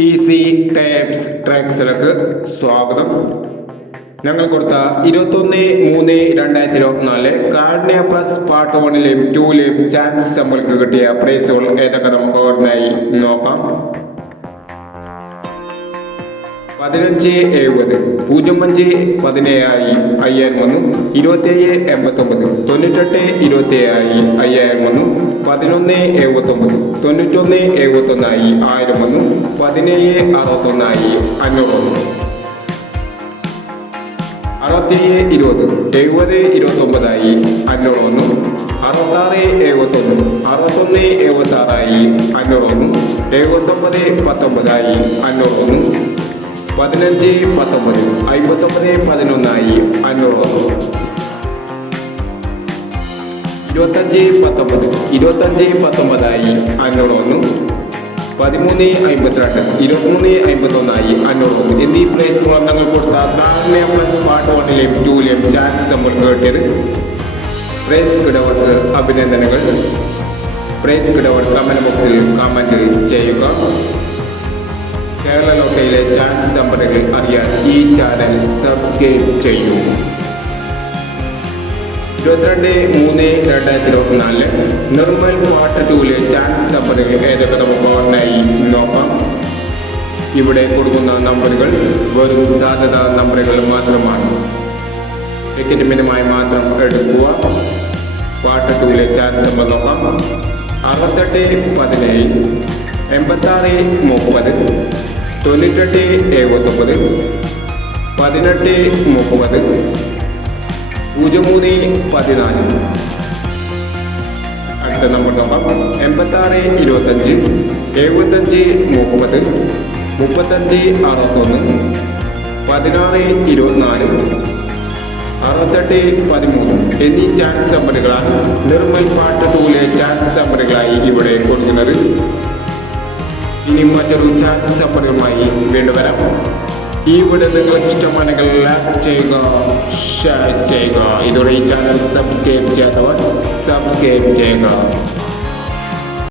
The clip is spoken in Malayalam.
ഈസി ടേപ്സ് ട്രാക്സിലേക്ക് സ്വാഗതം. ഞങ്ങൾ കൊടുത്ത ഇരുപത്തൊന്ന് മൂന്ന് രണ്ടായിരത്തി ഇരുപത്തിനാല് കാർഡിയ പ്ലസ് പാർട്ട് വണ്ണിലെയും ടൂവിലെയും ചാൻസ് നമ്മൾക്ക് കിട്ടിയ പ്രൈസുകൾ ഏതൊക്കെ നമുക്ക് ഓർമ്മയായി നോക്കാം. പതിനഞ്ച് എഴുപത് പൂജ്യം അഞ്ച് പതിനേഴായി അയ്യായിരം ഒന്ന് ഇരുപത്തേഴ് എൺപത്തൊമ്പത് തൊണ്ണൂറ്റെട്ട് ഇരുപത്തേഴായി അയ്യായിരം ഒന്ന് പതിനൊന്ന് എഴുപത്തൊമ്പത് തൊണ്ണൂറ്റൊന്ന് എഴുപത്തൊന്നായി ആയിരം ഒന്ന് പതിനേഴ് അറുപത്തൊന്നായി അഞ്ഞൂറ് വന്നു. അറുപത്തേഴ് ഇരുപത് എഴുപത് ഇരുപത്തൊമ്പതായി അഞ്ഞൂറ് ഒന്ന് അറുപത്താറ് എഴുപത്തൊന്ന് അറുപത്തൊന്ന് എഴുപത്താറായി അഞ്ഞൂറ് ഒന്ന് എഴുപത്തൊമ്പത് പത്തൊമ്പതായി അഞ്ഞൂറ് വന്നു പതിനഞ്ച് പത്തൊമ്പത് അമ്പത്തൊമ്പത് പതിനൊന്നായി അഞ്ഞൂറ് ഇരുപത്തഞ്ച് പത്തൊമ്പത് ഇരുപത്തഞ്ച് പത്തൊമ്പതായി അഞ്ഞൂറ് ഒന്ന് പതിമൂന്ന് അമ്പത്തിരണ്ട് ഇരുപത്തിമൂന്ന് അമ്പത്തൊന്നായി അഞ്ഞൂറ് ഒന്ന് എന്നീ പ്രൈസുകൾ തങ്ങൾ കൊടുത്ത കാർണിയ പ്ലസ് പാർട്ട് വണ്ണിലെയും ടൂവിലെയും ചാൻസ് നമ്മൾ കേട്ടത് പ്രൈസ് കിടവർക്ക് അഭിനന്ദനങ്ങൾ. പ്രൈസ് കിടവർ കമന്റ് ബോക്സിൽ കമന്റ് ചെയ്യുക. കേരള ലോട്ടയിലെ ചാൻസ് നമ്പറുകൾ അറിയാൻ ഈ ചാനൽ സബ്സ്ക്രൈബ് ചെയ്യൂ. ഇരുപത്തിരണ്ട് മൂന്ന് രണ്ടായിരത്തി ഇരുപത്തിനാലിൽ നിർമ്മൽ പാർട്ട് ടൂവിലെ ചാൻസ് നമ്പറുകൾ ഏതൊക്കെ നമുക്ക് ഓർമ്മയായി നോക്കാം. ഇവിടെ കൊടുക്കുന്ന നമ്പറുകൾ വെറും സാധ്യത നമ്പറുകൾ മാത്രമാണ്. ടിക്കറ്റ് മിനിമായി മാത്രം എടുക്കുക. പാർട്ട് ടൂവിലെ ചാൻസ് നമ്പർ നോക്കാം. അറുപത്തെട്ട് പതിനേഴ് എൺപത്താറ് മുപ്പത് തൊണ്ണൂറ്റെട്ട് എഴുപത്തൊമ്പത് പതിനെട്ട് മുപ്പത് പൂജ്യം മൂന്ന് പതിനാല്. അടുത്ത നമ്പർ നോക്കാം. എൺപത്താറ് ഇരുപത്തഞ്ച് എഴുപത്തഞ്ച് മുപ്പത് മുപ്പത്തഞ്ച് അറുപത്തൊന്ന് പതിനാറ് ഇരുപത്തിനാല് അറുപത്തെട്ട് പതിമൂന്ന് എന്നീ ചാൻസ് നമ്പറുകളാണ് നിർമ്മൽ പാട്ട് ടൂലെ ചാൻസ് നമ്പറുകളായി ഇവിടെ കൊടുക്കുന്നത്. ഇനി മറ്റൊരു ചാൻസ് നമ്പറുമായി വീണ്ടും വരാം. ഈ വീഡിയോ നിങ്ങൾക്ക് ഇഷ്ടമാണെങ്കിൽ ലൈക്ക് ചെയ്യുക ഷെയർ ചെയ്യുക. ഇതോടെ ഈ ചാനൽ സബ്സ്ക്രൈബ് ചെയ്യാത്തവർ സബ്സ്ക്രൈബ് ചെയ്യുക.